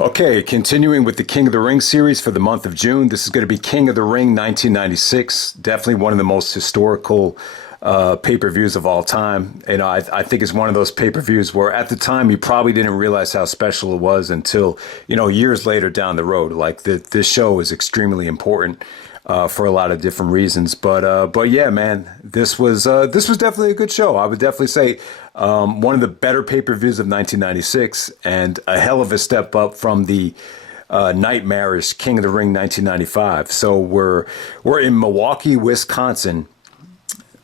Okay, continuing with the King of the Ring series for the month of June. This is going to be King of the Ring 1996. Definitely one of the most historical pay-per-views of all time. You know, I think it's one of those pay-per-views where at the time you probably didn't realize how special it was until, years later down the road. Like this show is extremely important for a lot of different reasons. But yeah, man, this was definitely a good show. I would definitely say one of the better pay-per-views of 1996 and a hell of a step up from the nightmarish King of the Ring 1995. So we're in Milwaukee, Wisconsin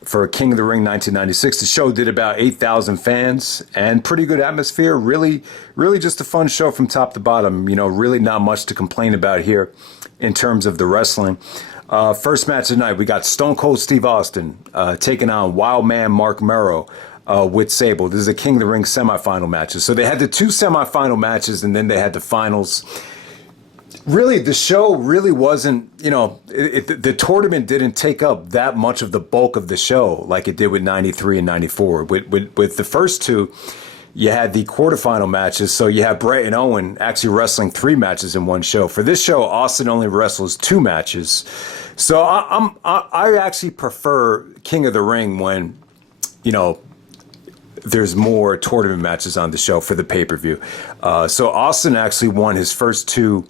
for King of the Ring 1996. The show did about 8,000 fans and pretty good atmosphere. Really, really just a fun show from top to bottom. Really not much to complain about here in terms of the wrestling. First match of the night, we got Stone Cold Steve Austin taking on Wild Man Marc Mero with Sable. This is a King of the Ring semifinal matches. So they had the two semifinal matches and then they had the finals. Really, the show really wasn't, the tournament didn't take up that much of the bulk of the show like it did with 93 and 94. With the first two, you had the quarterfinal matches. So you had Bret and Owen actually wrestling 3 matches in one show. For this show, Austin only wrestles 2 matches. So I actually prefer King of the Ring when, there's more tournament matches on the show for the pay-per-view. So Austin actually won his first 2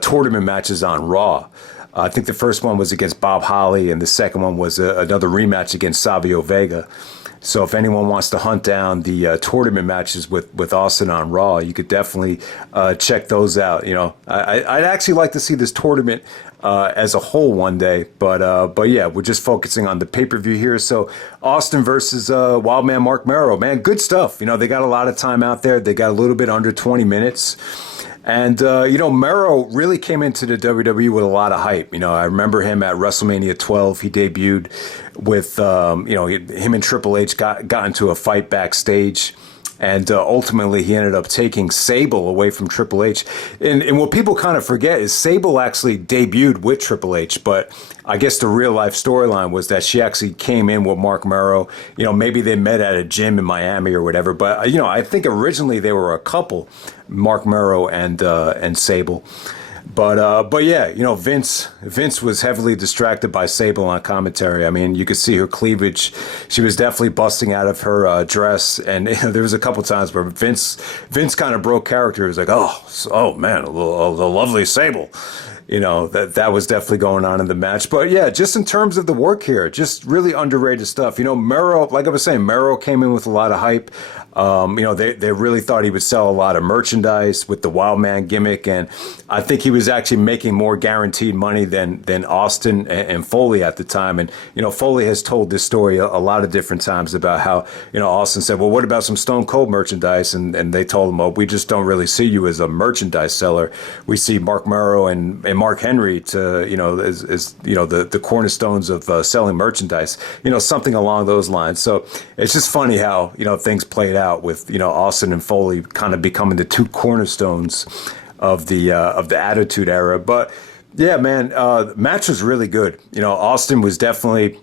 tournament matches on Raw. I think the first one was against Bob Holly, and the second one was another rematch against Savio Vega. So if anyone wants to hunt down the tournament matches with Austin on Raw, you could definitely check those out. I'd actually like to see this tournament as a whole one day, but yeah, we're just focusing on the pay-per-view here. So Austin versus Wild Man Marc Mero, man, good stuff. They got a lot of time out there. They got a little bit under 20 minutes. And, Mero really came into the WWE with a lot of hype. I remember him at WrestleMania 12. He debuted with, him and Triple H got into a fight backstage. And ultimately, he ended up taking Sable away from Triple H. And what people kind of forget is Sable actually debuted with Triple H. But I guess the real life storyline was that she actually came in with Marc Mero. Maybe they met at a gym in Miami or whatever. But, I think originally they were a couple, Marc Mero and Sable. But yeah, Vince was heavily distracted by Sable on commentary. I mean, you could see her cleavage. She was definitely busting out of her dress. And there was a couple times where Vince kind of broke character. He was like, oh man, the lovely Sable. That was definitely going on in the match. But yeah, just in terms of the work here, just really underrated stuff. Mero, like I was saying, Mero came in with a lot of hype. They really thought he would sell a lot of merchandise with the Wild Man gimmick, and I think he was actually making more guaranteed money than Austin and Foley at the time. And Foley has told this story a lot of different times about how Austin said, "Well, what about some Stone Cold merchandise?" And they told him, "Well, we just don't really see you as a merchandise seller. We see Marc Mero and Mark Henry as the cornerstones of selling merchandise." Something along those lines. So it's just funny how things played out with Austin and Foley kind of becoming the 2 cornerstones of the Attitude Era. But yeah, man, the match was really good. Austin was definitely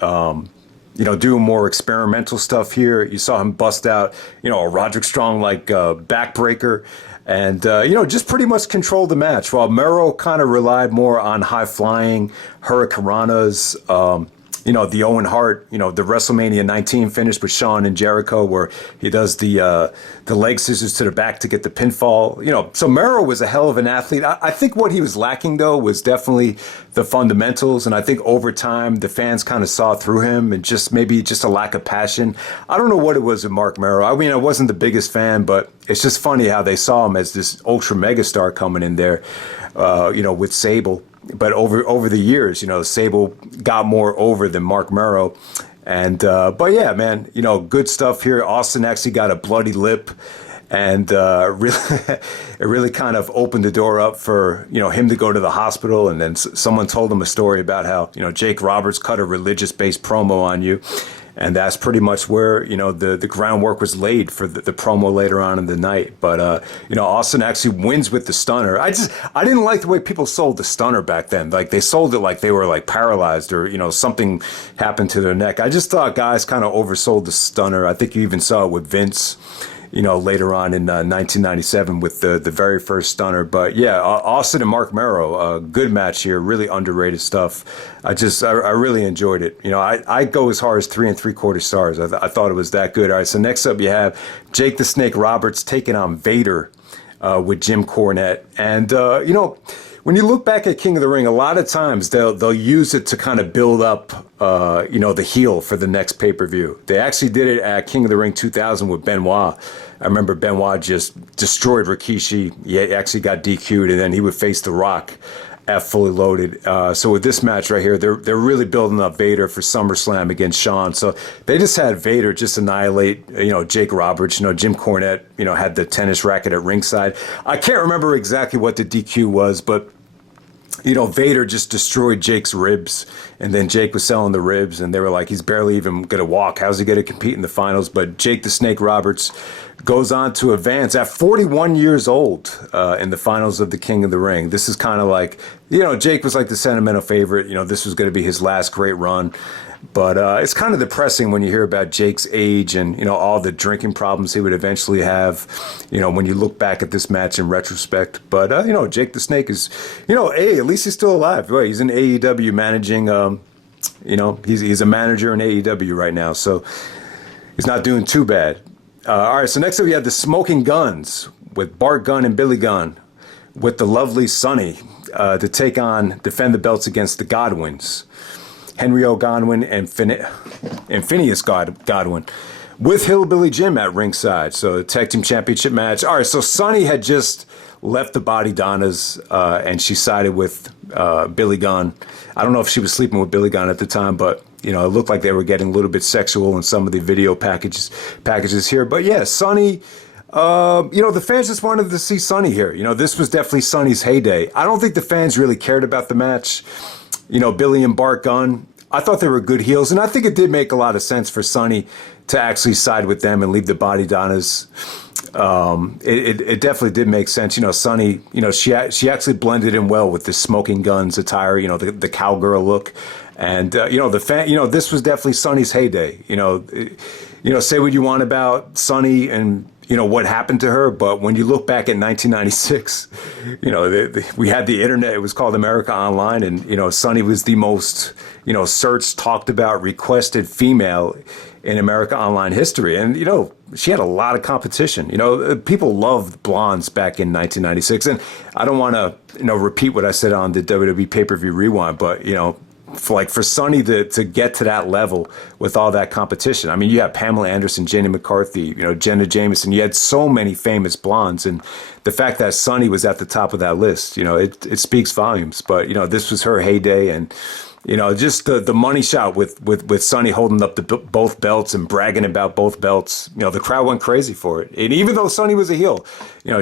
doing more experimental stuff here. You saw him bust out a Roderick Strong like backbreaker. And, just pretty much controlled the match, while Mero kind of relied more on high-flying hurricanranas, the Owen Hart, the WrestleMania 19 finish with Shawn and Jericho, where he does the leg scissors to the back to get the pinfall. So Mero was a hell of an athlete. I think what he was lacking, though, was definitely the fundamentals. And I think over time, the fans kind of saw through him and maybe a lack of passion. I don't know what it was with Marc Mero. I mean, I wasn't the biggest fan, but it's just funny how they saw him as this ultra megastar coming in there, with Sable. But over the years, Sable got more over than Marc Mero. And, but yeah, man, good stuff here. Austin actually got a bloody lip, and really, it really kind of opened the door up for, him to go to the hospital. And then someone told him a story about how, Jake Roberts cut a religious-based promo on you. And that's pretty much where, the groundwork was laid for the promo later on in the night. But, Austin actually wins with the stunner. I didn't like the way people sold the stunner back then. Like, they sold it like they were, like, paralyzed or, something happened to their neck. I just thought guys kind of oversold the stunner. I think you even saw it with Vince. later on in 1997 with the very first stunner. But yeah, Austin and Marc Mero, good match here, really underrated stuff. I really enjoyed it. I go as hard as 3 3/4 stars. I thought it was that good. All right, so next up you have Jake the Snake Roberts taking on Vader with Jim Cornette. And, when you look back at King of the Ring, a lot of times they'll use it to kind of build up, the heel for the next pay-per-view. They actually did it at King of the Ring 2000 with Benoit. I remember Benoit just destroyed Rikishi. He actually got DQ'd, and then he would face The Rock at Fully Loaded. So with this match right here, they're really building up Vader for SummerSlam against Shawn. So they just had Vader just annihilate, Jake Roberts. Jim Cornette, had the tennis racket at ringside. I can't remember exactly what the DQ was, but Vader just destroyed Jake's ribs, and then Jake was selling the ribs, and they were like, he's barely even going to walk. How's he going to compete in the finals? But Jake the Snake Roberts goes on to advance at 41 years old in the finals of the King of the Ring. This is kind of like, Jake was like the sentimental favorite. This was going to be his last great run. But it's kind of depressing when you hear about Jake's age and, all the drinking problems he would eventually have, when you look back at this match in retrospect. But, Jake the Snake is, hey, at least he's still alive. Right? He's in AEW managing, he's a manager in AEW right now. So he's not doing too bad. All right, so next up we have the Smoking Guns with Bart Gunn and Billy Gunn with the lovely Sonny to defend the belts against the Godwins. Henry O. Godwin and Phineas Godwin with Hillbilly Jim at ringside. So the Tag Team Championship match. All right, so Sonny had just left the Body Donnas and she sided with Billy Gunn. I don't know if she was sleeping with Billy Gunn at the time, but it looked like they were getting a little bit sexual in some of the video packages here. But yeah, Sonny, the fans just wanted to see Sonny here. This was definitely Sonny's heyday. I don't think the fans really cared about the match. Billy and Bart Gunn, I thought they were good heels, and I think it did make a lot of sense for Sonny to actually side with them and leave the Body Donnas. It definitely did make sense. Sonny, she actually blended in well with the Smoking Guns attire, the cowgirl look. And, this was definitely Sonny's heyday. Say what you want about Sonny and, what happened to her. But when you look back at 1996, we had the internet. It was called America Online. And, Sonny was the most, searched, talked about, requested female in America Online history. And, she had a lot of competition. People loved blondes back in 1996. And I don't want to, repeat what I said on the WWE Pay-Per-View Rewind, but, for Sonny to get to that level with all that competition. I mean, you have Pamela Anderson, Jenny McCarthy, Jenna Jameson. You had so many famous blondes, and the fact that Sonny was at the top of that list, it speaks volumes. But this was her heyday, and just the money shot with Sonny holding up both belts and bragging about both belts. The crowd went crazy for it. And even though Sonny was a heel,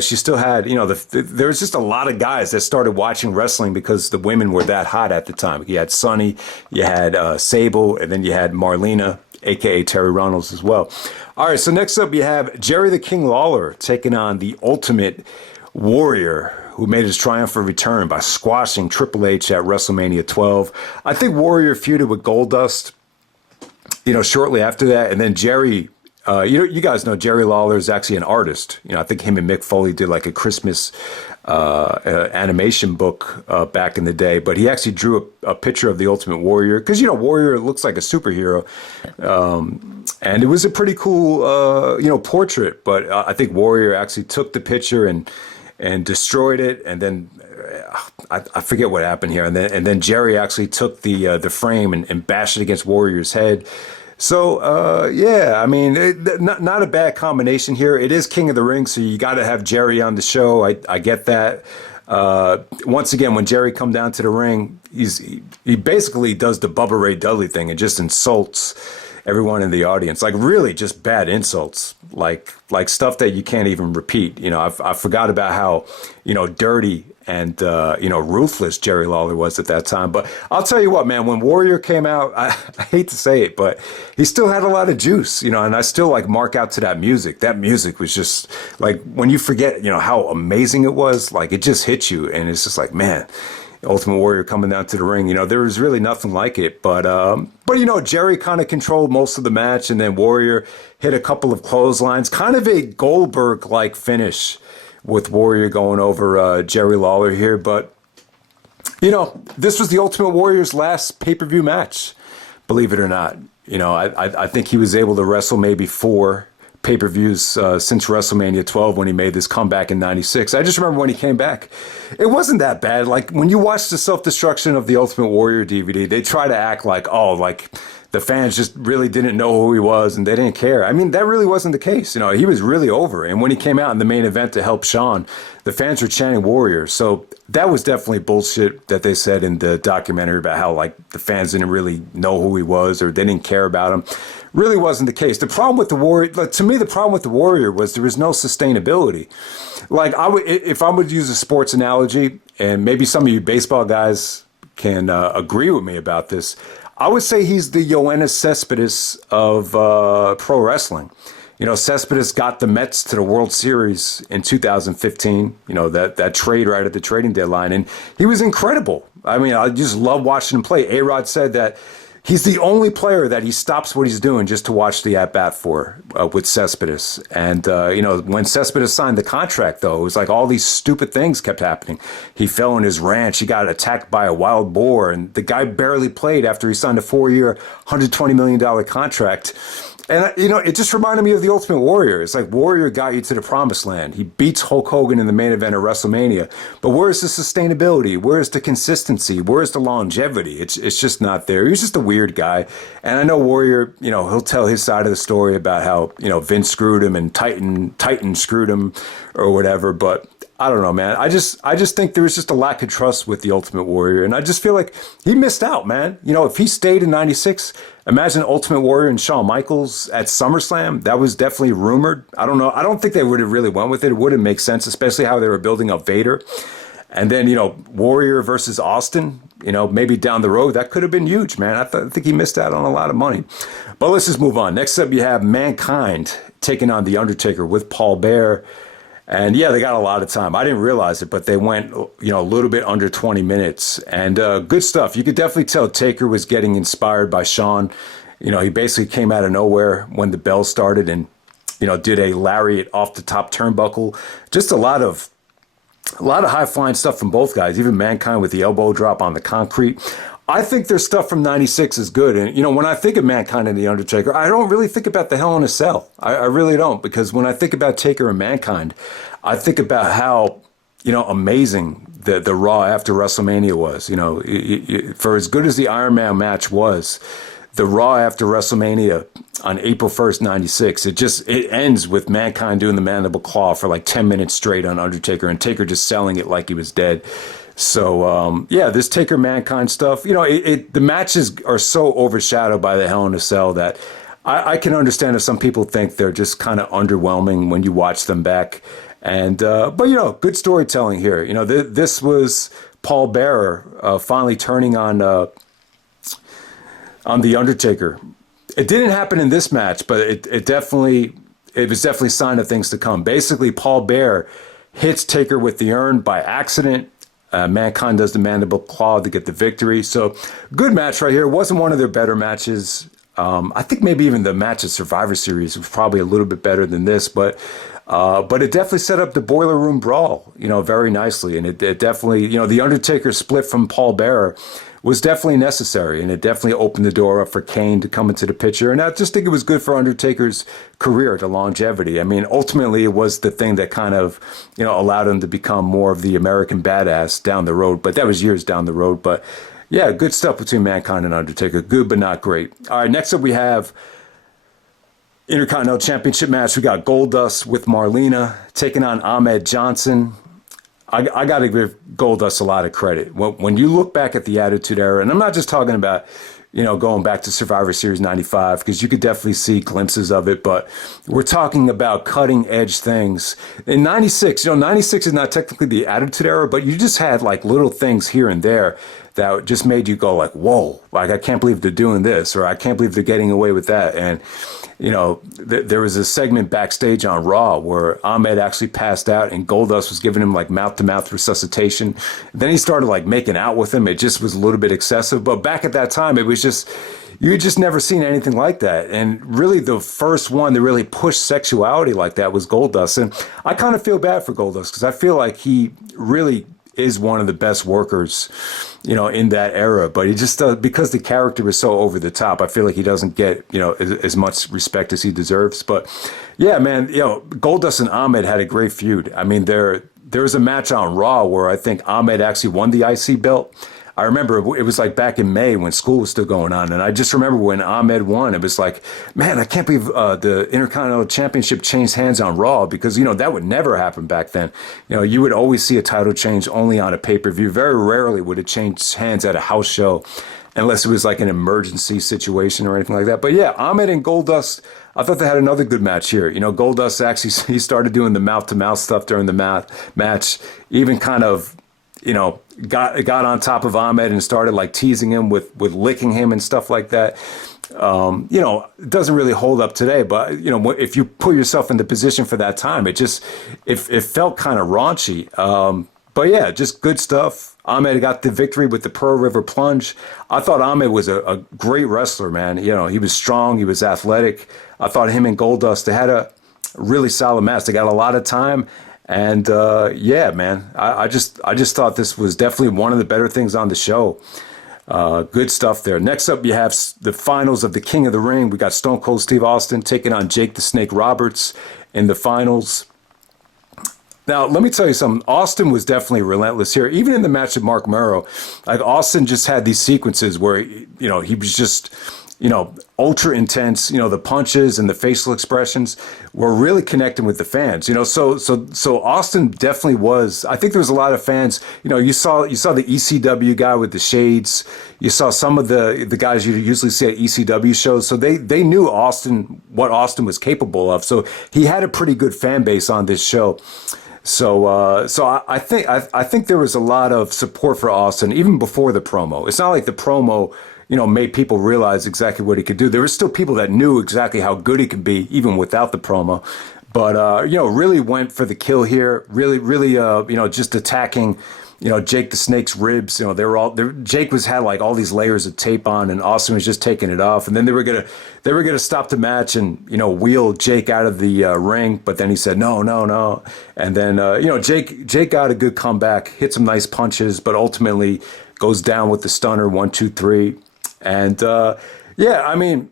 she still had, there was just a lot of guys that started watching wrestling because the women were that hot at the time. You had Sonny, you had Sable, and then you had Marlena, a.k.a. Terry Runnels as well. All right, so next up you have Jerry the King Lawler taking on the Ultimate Warrior, who made his triumphant return by squashing Triple H at WrestleMania 12. I think Warrior feuded with Goldust, shortly after that. And then Jerry, you guys know Jerry Lawler is actually an artist. I think him and Mick Foley did like a Christmas animation book back in the day. But he actually drew a picture of the Ultimate Warrior because, Warrior looks like a superhero. And it was a pretty cool, portrait. But I think Warrior actually took the picture and destroyed it, and then I forget what happened here, and then Jerry actually took the frame and bashed it against Warrior's head. So yeah, I mean, not a bad combination here. It is King of the Ring, so you got to have Jerry on the show. I get that. Once again, when Jerry come down to the ring, he basically does the Bubba Ray Dudley thing and just insults everyone in the audience, like really just bad insults, like stuff that you can't even repeat. I forgot about how, dirty and, ruthless Jerry Lawler was at that time. But I'll tell you what, man, when Warrior came out, I hate to say it, but he still had a lot of juice, and I still mark out to that music. That music was just like, when you forget, how amazing it was, like it just hits you. And it's just like, man, Ultimate Warrior coming down to the ring. There was really nothing like it. But Jerry kind of controlled most of the match, and then Warrior hit a couple of clotheslines. Kind of a Goldberg-like finish with Warrior going over Jerry Lawler here. But, this was the Ultimate Warrior's last pay-per-view match, believe it or not. I think he was able to wrestle maybe 4 pay-per-views since WrestleMania 12 when he made this comeback in 96. I just remember when he came back, it wasn't that bad. Like, when you watch the Self-Destruction of the Ultimate Warrior DVD, they try to act like, the fans just really didn't know who he was and they didn't care. I mean, that really wasn't the case. He was really over. And when he came out in the main event to help Shawn, the fans were chanting Warrior. So that was definitely bullshit that they said in the documentary about how, the fans didn't really know who he was or they didn't care about him. Really wasn't the case. The problem with the Warrior, to me, the problem with the Warrior was there was no sustainability. If I would use a sports analogy, and maybe some of you baseball guys can agree with me about this, I would say he's the Yoenis Cespedes of pro wrestling. Cespedes got the Mets to the World Series in 2015, that trade right at the trading deadline, and he was incredible. I mean, I just love watching him play. A-Rod said that he's the only player that he stops what he's doing just to watch the at-bat for with Cespedes. And, when Cespedes signed the contract, though, it was like all these stupid things kept happening. He fell on his ranch. He got attacked by a wild boar. And the guy barely played after he signed a 4-year, $120 million contract. And, it just reminded me of the Ultimate Warrior. It's like Warrior got you to the promised land. He beats Hulk Hogan in the main event of WrestleMania. But where's the sustainability? Where's the consistency? Where's the longevity? It's just not there. He's just a weird guy. And I know Warrior, he'll tell his side of the story about how, Vince screwed him and Titan screwed him or whatever. But I don't know, man. I just think there was just a lack of trust with the Ultimate Warrior. And I just feel like he missed out, man. If he stayed in 96, imagine Ultimate Warrior and Shawn Michaels at SummerSlam. That was definitely rumored. I don't know. I don't think they would have really went with it. It wouldn't make sense, especially how they were building up Vader. And then, Warrior versus Austin, maybe down the road, that could have been huge, man. I think he missed out on a lot of money. But let's just move on. Next up, you have Mankind taking on The Undertaker with Paul Bearer. And yeah, they got a lot of time. I didn't realize it, but they went, a little bit under 20 minutes. And good stuff. You could definitely tell Taker was getting inspired by Shawn. He basically came out of nowhere when the bell started and, did a lariat off the top turnbuckle. Just a lot of high flying stuff from both guys, even Mankind with the elbow drop on the concrete. I think their stuff from 96 is good. And, when I think of Mankind and The Undertaker, I don't really think about the Hell in a Cell. I really don't, because when I think about Taker and Mankind, I think about how, amazing the Raw after WrestleMania was. For as good as the Iron Man match was, the Raw after WrestleMania on April 1st, 96, it ends with Mankind doing the mandible claw for like 10 minutes straight on Undertaker and Taker just selling it like he was dead. So, this Taker Mankind stuff, the matches are so overshadowed by the Hell in a Cell that I can understand if some people think they're just kind of underwhelming when you watch them back. And, but good storytelling here. This was Paul Bearer finally turning on The Undertaker. It didn't happen in this match, but it was definitely a sign of things to come. Basically, Paul Bearer hits Taker with the urn by accident. Mankind does the mandible claw to get the victory. So good match right here. It wasn't one of their better matches. I think maybe even the match at Survivor Series was probably a little bit better than this, but it definitely set up the Boiler Room Brawl, very nicely. And it definitely, the Undertaker split from Paul Bearer was definitely necessary, and it definitely opened the door up for Kane to come into the picture. And I just think it was good for Undertaker's career, the longevity. I mean, ultimately, it was the thing that kind of, allowed him to become more of the American badass down the road. But that was years down the road. But yeah, good stuff between Mankind and Undertaker. Good, but not great. All right, next up we have Intercontinental Championship match. We got Goldust with Marlena taking on Ahmed Johnson. I got to give Goldust a lot of credit. When you look back at the Attitude Era, and I'm not just talking about, going back to Survivor Series 95, because you could definitely see glimpses of it, but we're talking about cutting edge things. In 96, 96 is not technically the Attitude Era, but you just had like little things here and there that just made you go like, whoa, like I can't believe they're doing this, or I can't believe they're getting away with that. And there was a segment backstage on Raw where Ahmed actually passed out and Goldust was giving him like mouth-to-mouth resuscitation. Then he started like making out with him. It just was a little bit excessive. But back at that time, it was just, you had just never seen anything like that. And really the first one that really pushed sexuality like that was Goldust. And I kind of feel bad for Goldust because I feel like he really is one of the best workers, in that era. But he just does, because the character is so over the top, I feel like he doesn't get, as much respect as he deserves. But yeah, man, Goldust and Ahmed had a great feud. I mean, there was a match on Raw where I think Ahmed actually won the IC belt. I remember it was like back in May when school was still going on. And I just remember when Ahmed won, it was like, man, I can't believe the Intercontinental Championship changed hands on Raw because, that would never happen back then. You would always see a title change only on a pay-per-view. Very rarely would it change hands at a house show unless it was like an emergency situation or anything like that. But yeah, Ahmed and Goldust, I thought they had another good match here. Goldust actually, he started doing the mouth-to-mouth stuff during the match, even kind of, got on top of Ahmed and started like teasing him with licking him and stuff like that. It doesn't really hold up today, but if you put yourself in the position for that time, it felt kind of raunchy. But yeah, just good stuff. Ahmed got the victory with the Pearl River Plunge. I thought Ahmed was a great wrestler, man. He was strong, he was athletic. I thought him and Goldust, they had a really solid match. They got a lot of time. And yeah, man, I just thought this was definitely one of the better things on the show. Good stuff there. Next up, you have the finals of the King of the Ring. We got Stone Cold Steve Austin taking on Jake the Snake Roberts in the finals. Now, let me tell you something. Austin was definitely relentless here. Even in the match with Marc Mero, like Austin just had these sequences where, he was just, ultra intense. The punches and the facial expressions were really connecting with the fans. So Austin definitely was. I think there was a lot of fans. You saw the ECW guy with the shades. You saw some of the guys you usually see at ECW shows. So they knew what Austin was capable of. So he had a pretty good fan base on this show. So I think there was a lot of support for Austin even before the promo. It's not like the promo, made people realize exactly what he could do. There were still people that knew exactly how good he could be even without the promo. But really went for the kill here. Really just attacking, Jake the Snake's ribs. Jake had like all these layers of tape on, and Austin was just taking it off. And then they were gonna stop the match and wheel Jake out of the ring. But then he said no. And then Jake got a good comeback, hit some nice punches, but ultimately goes down with the stunner 1, 2, 3. And yeah, I mean,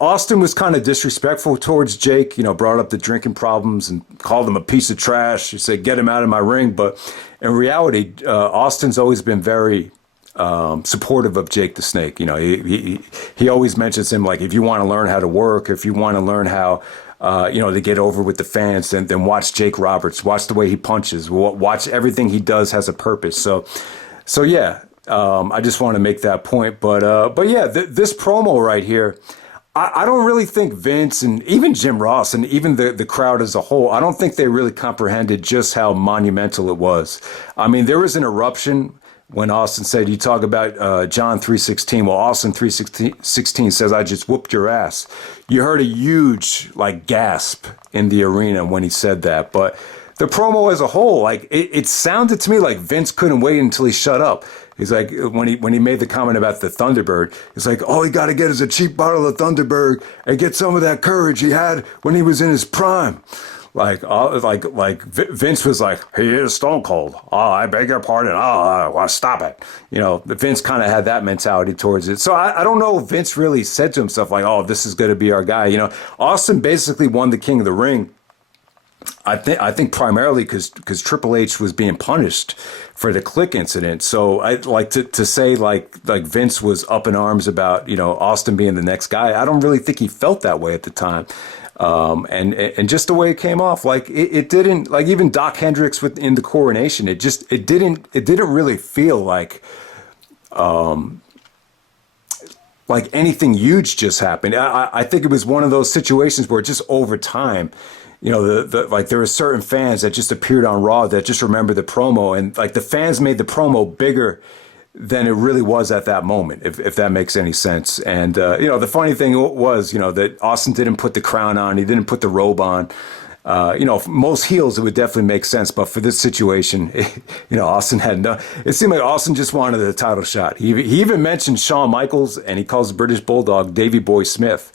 Austin was kind of disrespectful towards Jake, brought up the drinking problems and called him a piece of trash. He said, get him out of my ring. But in reality, Austin's always been very supportive of Jake the Snake. He always mentions him like, if you want to learn how to work, if you want to learn how, to get over with the fans, then watch Jake Roberts, watch the way he punches, watch everything he does has a purpose. So yeah, I just want to make that point. But yeah, this promo right here, I don't really think Vince and even Jim Ross and even the crowd as a whole, I don't think they really comprehended just how monumental it was. I mean, there was an eruption when Austin said, you talk about John 3:16. Well, Austin 3:16 says, I just whooped your ass. You heard a huge gasp in the arena when he said that. But the promo as a whole, it sounded to me like Vince couldn't wait until he shut up. He's like, when he made the comment about the Thunderbird, he's like, all he got to get is a cheap bottle of Thunderbird and get some of that courage he had when he was in his prime. Like Vince was like, he is Stone Cold. Oh, I beg your pardon. Oh, well, stop it. Vince kind of had that mentality towards it. So I don't know if Vince really said to himself like, oh, this is going to be our guy. Austin basically won the King of the Ring. I think primarily because Triple H was being punished for the Click incident. So I like to say like Vince was up in arms about Austin being the next guy. I don't really think he felt that way at the time. And just the way it came off, it didn't, like even Doc Hendricks in the coronation, it didn't really feel like anything huge just happened. I think it was one of those situations where just over time, there were certain fans that just appeared on Raw that just remember the promo, and the fans made the promo bigger than it really was at that moment, if that makes any sense. And, the funny thing was, that Austin didn't put the crown on. He didn't put the robe on. For most heels, it would definitely make sense. But for this situation, Austin had no. It seemed like Austin just wanted the title shot. He even mentioned Shawn Michaels, and he calls the British Bulldog Davey Boy Smith.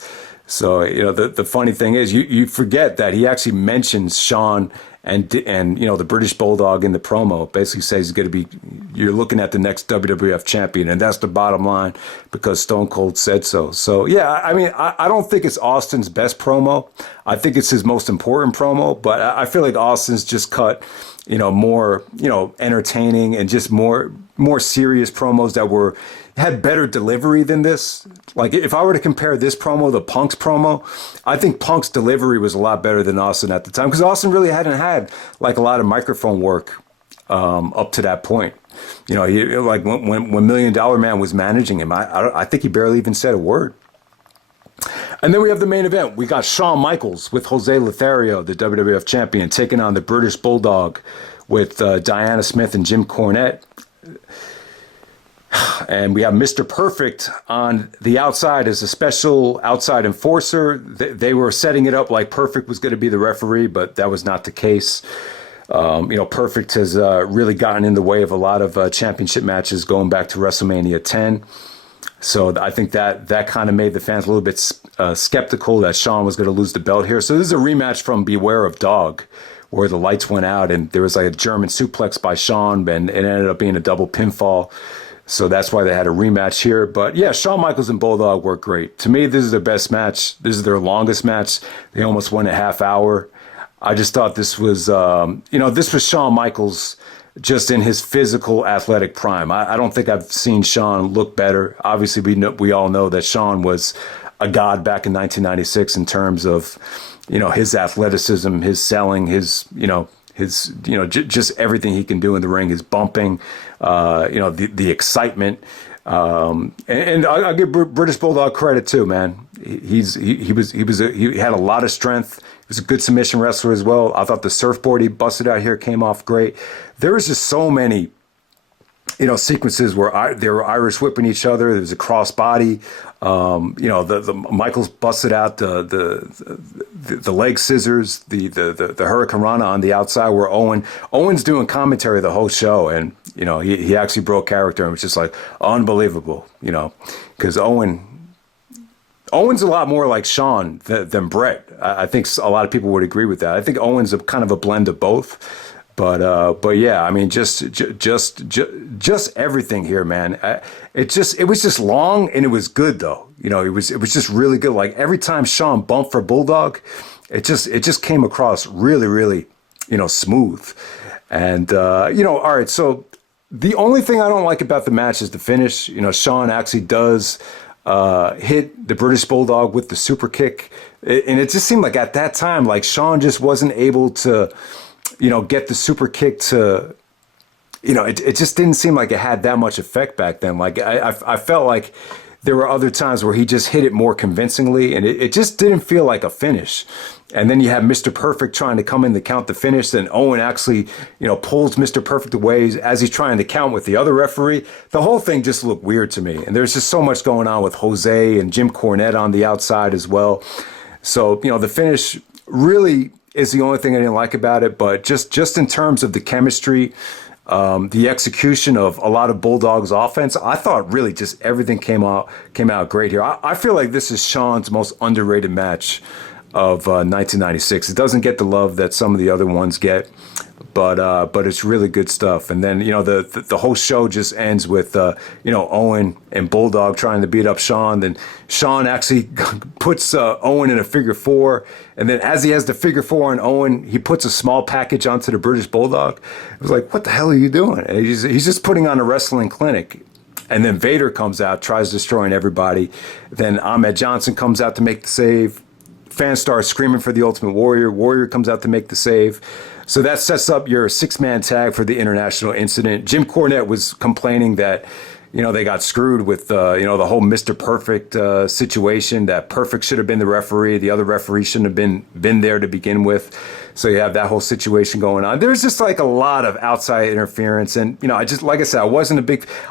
So, the funny thing is, you forget that he actually mentions Shawn and the British Bulldog in the promo. Basically says he's going to be, you're looking at the next WWF champion, and that's the bottom line because Stone Cold said so. So, yeah, I mean, I don't think it's Austin's best promo. I think it's his most important promo, but I feel like Austin's just cut, more, entertaining and just more serious promos that had better delivery than this. Like, if I were to compare this promo to Punk's promo, I think Punk's delivery was a lot better than Austin at the time, because Austin really hadn't had like a lot of microphone work up to that point. He, like when $1 Million Man was managing him, I think he barely even said a word. And then we have the main event. We got Shawn Michaels with Jose Lothario, the WWF champion, taking on the British Bulldog with Diana Smith and Jim Cornette. And we have Mr. Perfect on the outside as a special outside enforcer. They were setting it up like Perfect was going to be the referee, but that was not the case. Perfect has really gotten in the way of a lot of championship matches going back to WrestleMania 10. So I think that kind of made the fans a little bit skeptical that Shawn was going to lose the belt here. So this is a rematch from Beware of Dog, where the lights went out and there was like a German suplex by Shawn, and it ended up being a double pinfall. So that's why they had a rematch here. But yeah, Shawn Michaels and Bulldog worked great. To me, this is their best match. This is their longest match. They almost went a half hour. I just thought this was, this was Shawn Michaels just in his physical athletic prime. I don't think I've seen Shawn look better. Obviously, we all know that Shawn was a god back in 1996 in terms of, his athleticism, his selling, just everything he can do in the ring, his bumping, the excitement. And I'll give British Bulldog credit too, man. He had a lot of strength. He was a good submission wrestler as well. I thought the surfboard he busted out here came off great. There was just so many, sequences where they were Irish whipping each other. There was a crossbody. The Michaels busted out the leg scissors, the Hurricane Rana on the outside, where Owen's doing commentary the whole show, and he actually broke character and was just like unbelievable, because Owen's a lot more like Shawn than Brett. I think a lot of people would agree with that. I think Owen's kind of a blend of both. But yeah, I mean, just everything here, man. It was just long, and it was good though. It was just really good. Like every time Shawn bumped for Bulldog, it just came across really, really, smooth. And all right. So the only thing I don't like about the match is the finish. Shawn actually does hit the British Bulldog with the super kick, and it just seemed like at that time, like Shawn just wasn't able to, get the super kick to, it just didn't seem like it had that much effect back then. Like I felt like there were other times where he just hit it more convincingly, and it just didn't feel like a finish. And then you have Mr. Perfect trying to come in to count the finish. Then Owen actually, pulls Mr. Perfect away as he's trying to count with the other referee. The whole thing just looked weird to me. And there's just so much going on with Jose and Jim Cornette on the outside as well. So, the finish really is the only thing I didn't like about it. But just in terms of the chemistry, the execution of a lot of Bulldog's offense, I thought really just everything came out great here. I feel like this is Shawn's most underrated match of 1996. It doesn't get the love that some of the other ones get, but it's really good stuff. And then the whole show just ends with Owen and Bulldog trying to beat up Shawn. Then Shawn actually puts Owen in a figure four, and then as he has the figure four on Owen, he puts a small package onto the British Bulldog. It was like, what the hell are you doing? And he's just putting on a wrestling clinic. And then Vader comes out, tries destroying everybody. Then Ahmed Johnson comes out to make the save. Fans start screaming for the Ultimate Warrior. Warrior comes out to make the save. So that sets up your six-man tag for the international incident. Jim Cornette was complaining that, they got screwed with, the whole Mr. Perfect situation, that Perfect should have been the referee. The other referee shouldn't have been there to begin with. So you have that whole situation going on. There's just like a lot of outside interference. And, like I said,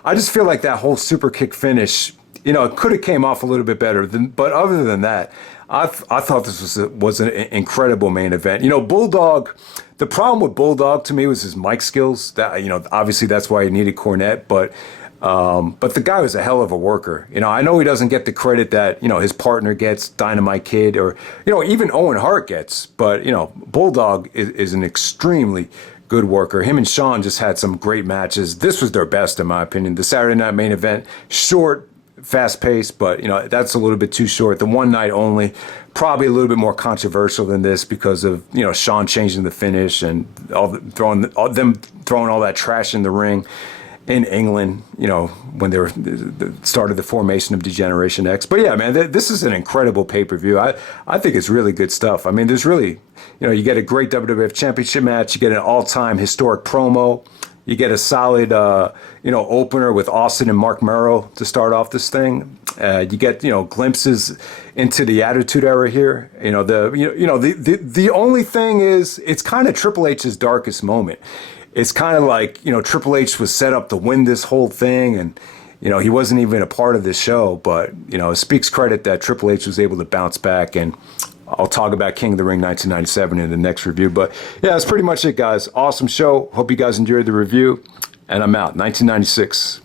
I just feel like that whole super kick finish, it could have came off a little bit better. But other than that, I thought this was an incredible main event. Bulldog, the problem with Bulldog to me was his mic skills. That, obviously that's why he needed Cornette, but the guy was a hell of a worker. I know he doesn't get the credit that, his partner gets, Dynamite Kid, or, even Owen Hart gets. But, Bulldog is an extremely good worker. Him and Shawn just had some great matches. This was their best, in my opinion. The Saturday night main event, short, fast paced, but, that's a little bit too short. The one night only, probably a little bit more controversial than this because of, Shawn changing the finish and throwing all that trash in the ring in England, when they started the formation of Degeneration X. But yeah, man, this is an incredible pay-per-view. I think it's really good stuff. I mean, there's really, you get a great WWF Championship match, you get an all-time historic promo, you get a solid, opener with Austin and Marc Mero to start off this thing. You get, glimpses into the Attitude Era here. The only thing is, it's kind of Triple H's darkest moment. It's kind of like, Triple H was set up to win this whole thing, and, he wasn't even a part of this show. But, it speaks credit that Triple H was able to bounce back, and I'll talk about King of the Ring 1997 in the next review. But, yeah, that's pretty much it, guys. Awesome show. Hope you guys enjoyed the review, and I'm out. 1996.